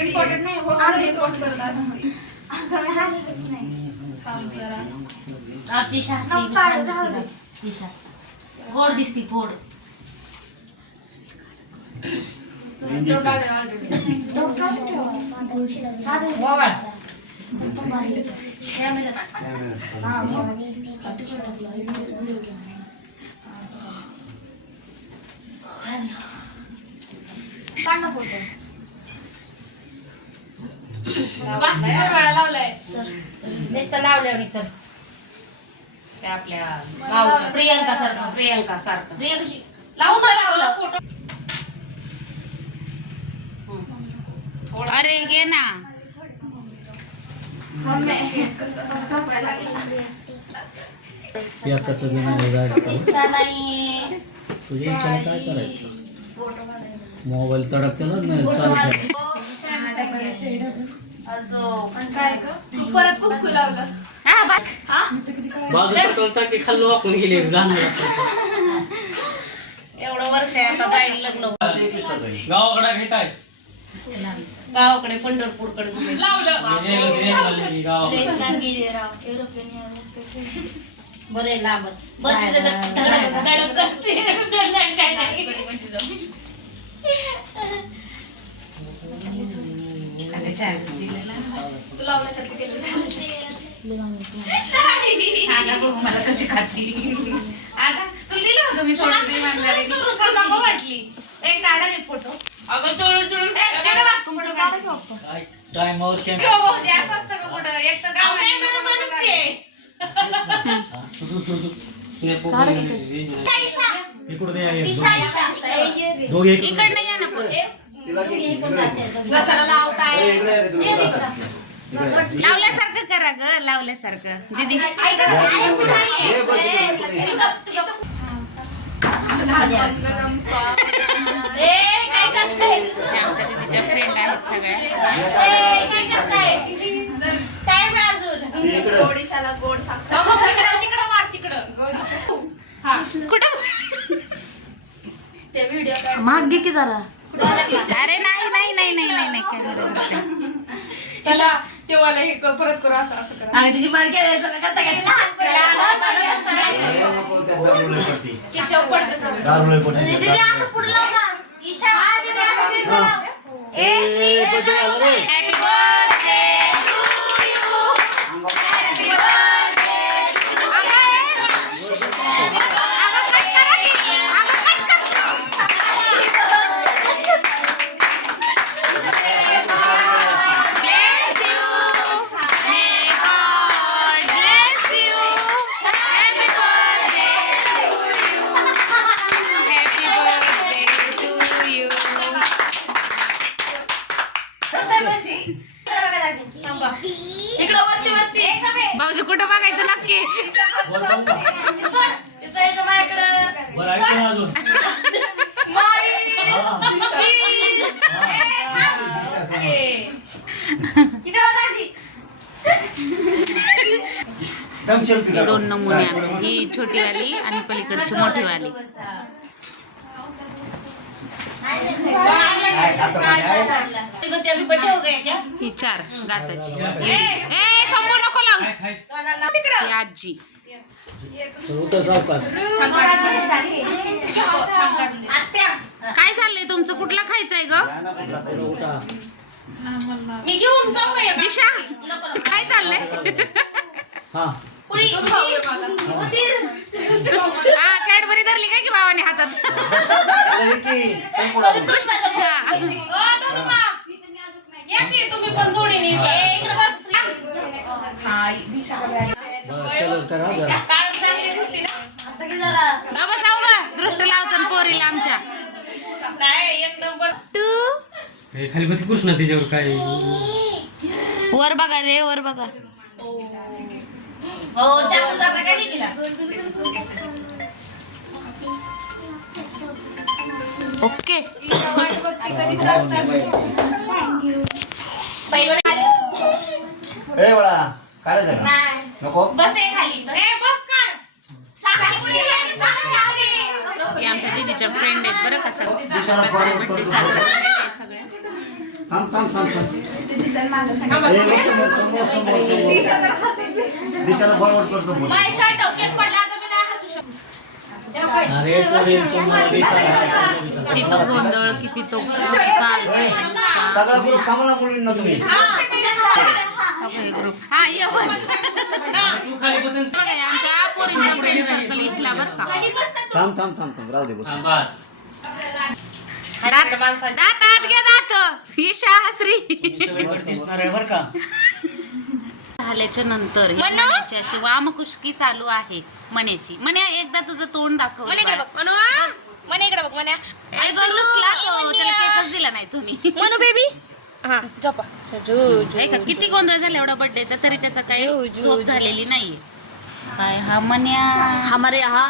Important नाही आमची शास्त्री गोड दिसती गोड नुसतं लावल्यावर तर ते आपल्या गावच्या प्रियंका सारखं प्रियंकाशी लावून लावलं फोटो. अरे घे ना इच्छा नाही तुझ्या इच्छेने काय करायचं मोबाईल तडकते ना चालू असो पण काय ग परत खूप फुलावलं बाजूसाठी खाल्लं वाकून गेले लहान एवढं वर्ष आहे आता जाईल लग्न गावाकडे घेत आहे गावाकडे पंढरपूरकडे तुम्ही बरे लांबच बस धडक करते काय नाही तू लावल्यासारखं केलं मला कशी खाती आता तू दिलं होतं मी थोडं वाटली एक काढा रे फोटो अगं चोळून टाइमवर असं असतं का फोटो एक तर गाव दोघे इकडनं या ना कशाला लावताय लावल्यासारखं करा ग लावल्यासारखं दीदी आमच्या दीदीच्या फ्रेंड आहेत सगळ्या गोडीशाला गोड तिकडं मार तिकडं कुठं ते व्हिडिओ माग घे की जरा अरे नाही चला तेव्हा हे परत करू असं असं करा तिची बारकी भाऊजी कुठं बघायचं नक्की हे दोन नमुने आमचे ही छोटी वाली आणि पलीकडची मोठी वाली ही 4 गाताची ए शंभू नको लावूस ही आजी काय चाललंय तुमचं कुठला खायचंय ग मी घेऊन जाऊ का दिशा काय चाललंय हा कॅडबरी धरली काय की भावाने हातात तुम्ही पण जोडीने दृष्ट लावचं पोरीला आमच्या काय एक नंबर खाली बस कृष्ण त्याच्यावर काय वर बघा रे वर बघा हो चाकू जाता काय दिला ओके ए बळा काढायचं नको बस खाली बस काढ आमच्या दीदीच्या फ्रेंड फ्रेंड आहेत बरं का सगळे दिशाला forward बर्थडे करतो. साजरा करायला आहे सगळ्या थांब थांब थांब थांब दिशाला फॉरवर्ड करतो बोल. माझ्या शर्ट केक पडला आता मी नाही हसू शकत. अरे पोरींचं मला विचारा. तिथं गोंधळ किती तो सगळा ग्रुप थांबला मुलींना तुम्ही ग्रुप हा ये बस तू खाली बसून बघा, आमच्या पोरींचा फ्रेंड सर्कल इथला बरं का थांब थांब थांब थांब राहू दे बस. बस दात घ्या दात ईशा हसरी दिसणार आहे बरं का. झाल्याच्या नंतर ही मण्याची अशी वामकुष्की चालू आहे मण्याची. मण्या एकदा तुझं तोंड दाखव मला इकडे बघ मनू मने इकडे बघ मने ए गं, रुसला तो, त्याला केकच दिला नाही तुम्ही. मनू बेबी हा झोपा हे का किती गोंधळ झाला एवढा बर्थडेचा तरी त्याचा काही झोप झालेली नाहीये. काय हा मन्या हमारे यहाँ